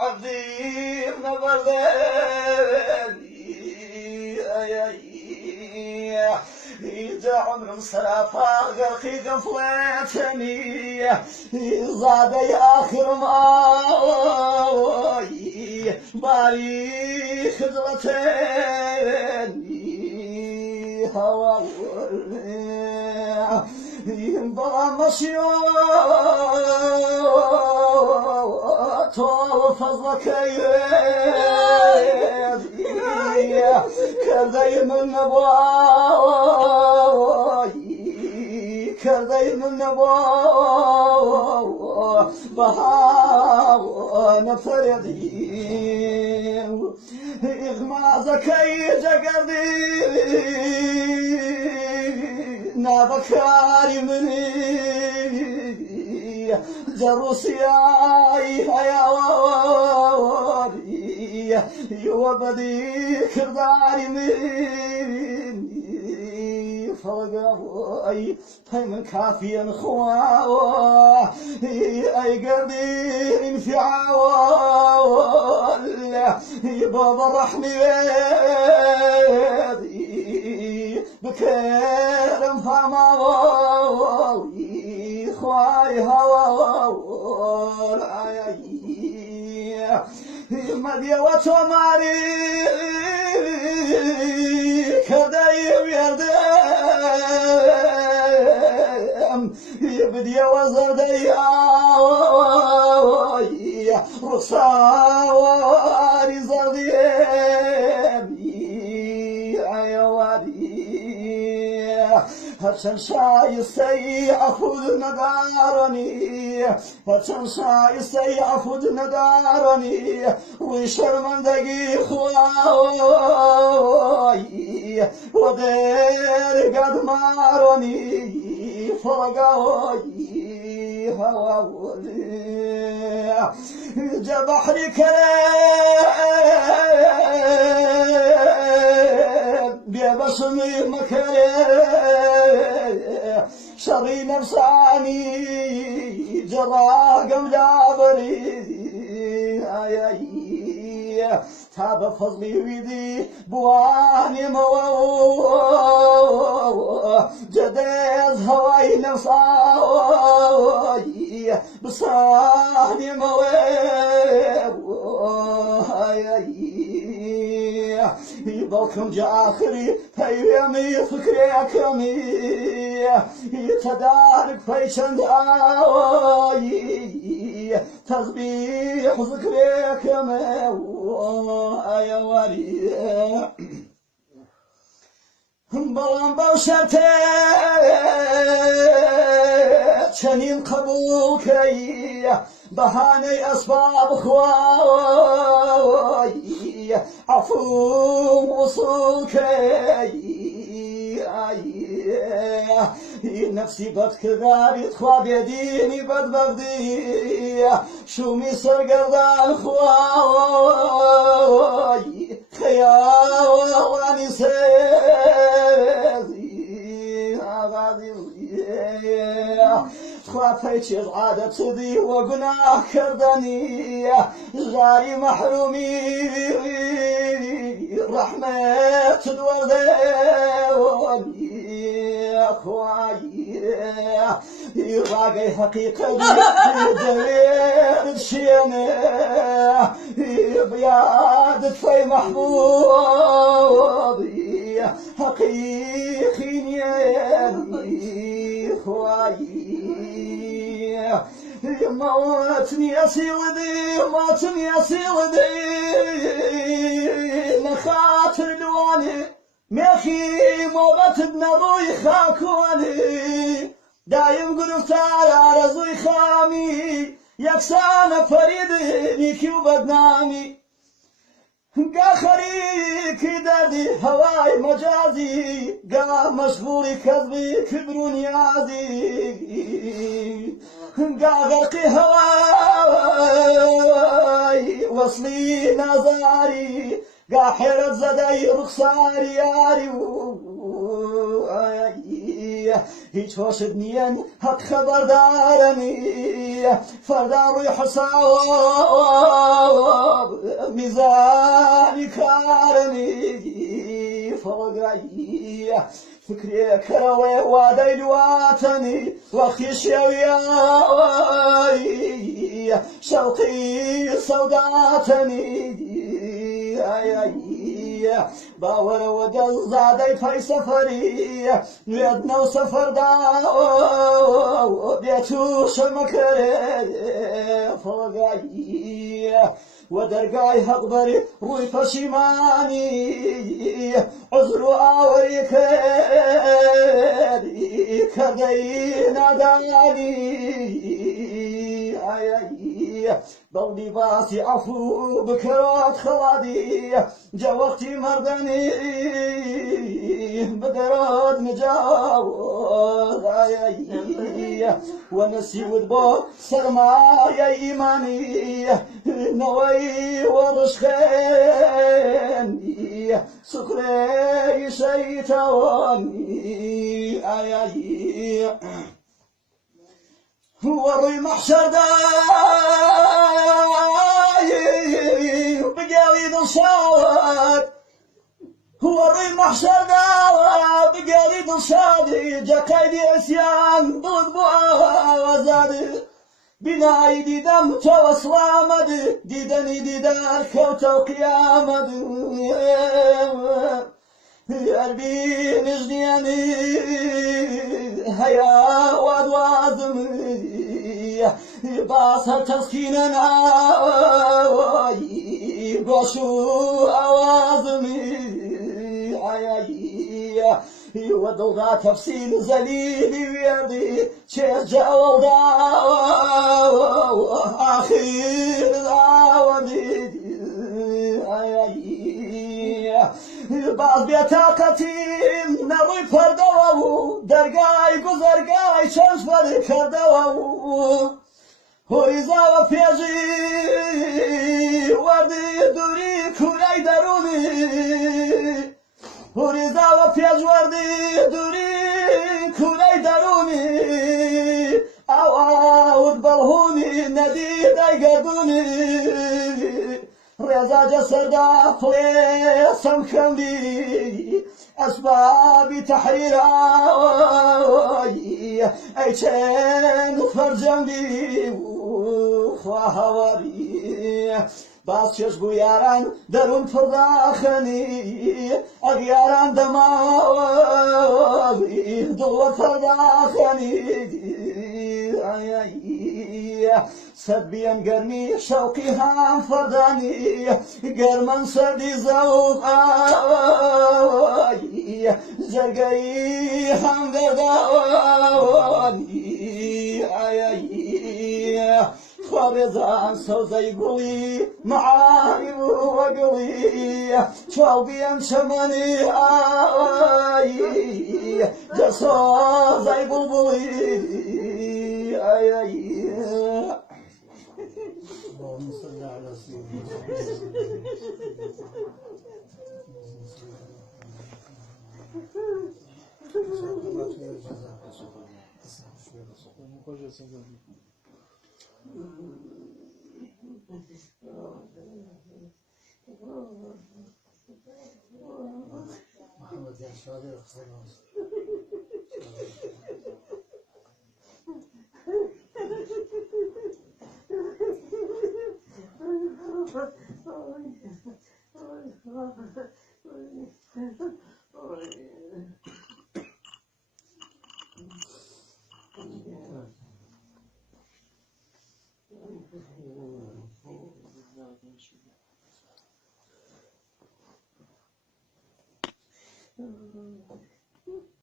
عظيم نبردني إذا عمر صرفا غرقي غفلتني زاد آخر ما باري خجلتني هوا بلا مشيوت وفضلك كردي من نبواي كردي من نبواي بها نفردي إغمازك يجقردي نابكاري مني جروسياي حيواري يوبدي كرداري مني فلقاي من كافيا خوا اي قدير انفعال بابا رحمي بكرم فماوي خواي هواي مديا وتماري كدايم يردم يبدي وزرديا رصاواري زرديم هرشن شاي سيعفود ندارني هرشن شاي سيعفود ندارني وشرمن دقي خواي ودير قد مارني فرقاي هواولي جبحني كريم بيبسمي مكريم شري نفساني جرى قبل عبري تاب فضلي ويدي بواني مو جديز هواي نفساي بصاني مو يبالكم جاخري فيمي فكري كمي يتدارك فيشند آوي تسبيح ذكري كمي آيواري بلان بوشتي چنین قبول کی بهانه اسباب خواهی عفو وصول کی نفسی بد کرداری خواب دینی بد بغدی شومی سرگردان خواهی خیاوانی سیزی آغازی خوافي چیز عادت دی و گناه کردنی جاری محرومی رحمت دوردی خواهی راقي حقيقة جوير شينه بيادة في محبوبي حقيقي نيالي خواهي موتني أسيودي موتني أسيودي نخاطر لوالي ميخي موغت بنروي خاكوالي دايم قرفتار عرضوي خامي يكسان فريد نيكي وبدنامي قا خريكي دردي هواي مجازي قا مشغولي كذبي كبر نيازي قا غرقي هواي وصلي نظاري قا حيرت زدي رخصاري ياري هیچ هۆشت نیەن هەت خەبەردارەنی فەردا ڕووی حساب میزانی کارەنی فەڵگایی فکرێکەوەی وادەی دواتەنی وەختی شێویە شەوقی سەوداتەنی باوەرەوە دەڵزادەی پای سەفەری نوێت نەو سەفەردا بێت و شەمەکەرێ فەڵگایی و دەرگای هەقبەری ڕووی پەشیمانی عزر و ئاوەری کردی کردەی نادانی بەڵدی باسی عەفو بکەوات خەڵادی جا وەختی مەردەنی بدەرات مجاوز و نەسیوت بۆ سەرمایەی ئیمانی نەوەی وەڕشخێنی سوکرێی شەیتەوانی وەڕووی مەحشەردا بگێڵی دڵشاد وەڕووی مەحشەردا بگێڵی دڵشادی جەقەیدی ئەسیان دڵت بۆ ئاوازاد بینایی دیدەم تۆوە سڵامەد دیدەنی دیدار کەوتە و قیامەد ئەربینش نیەنی هەیە وا دوازم باس هەر تەسکینە ناوی گۆش و ئەوازمی و دڵدا تەفسیل زەلیلی وێردی چێجە ئەوەڵدا ئاخیر ئاوەدی باز بێتاقەتیم نەڕووی پەردەوە و دەرگای گوزەرگای چەند فەری کردەوە و هۆریزاوە پێژی وەردی دووری کوورەی دەرونی هۆریزاوە پێشوەردی دووری کوورەی دەرونی ئەو ئاوت بەڵهومی نەدی دەیگەردونی ڕێزا جەسەردا فڵێ سەمکەندی ئەسبابی تەحریرایی ئەی چێن فەرجەمدی خوا هەواری باز چێش بوو یاران دەروون پڕداخەنی ئەگیاران دەماوەی دڵوە پەرداخەنی سەد بیەن گەرمی شەوقی هام فەردانی گەرمەن سەردی زەوق ئاوایی جەرگەی هەم دەرداوانی خۆڕێزان سەوزەی گوڵی مەعاریب وەگڵی چاو بیەن چەمەنی ئاوایی جەسۆزەی بوڵبوڵی اللهم صل على سيدنا محمد يا شاطر خلاص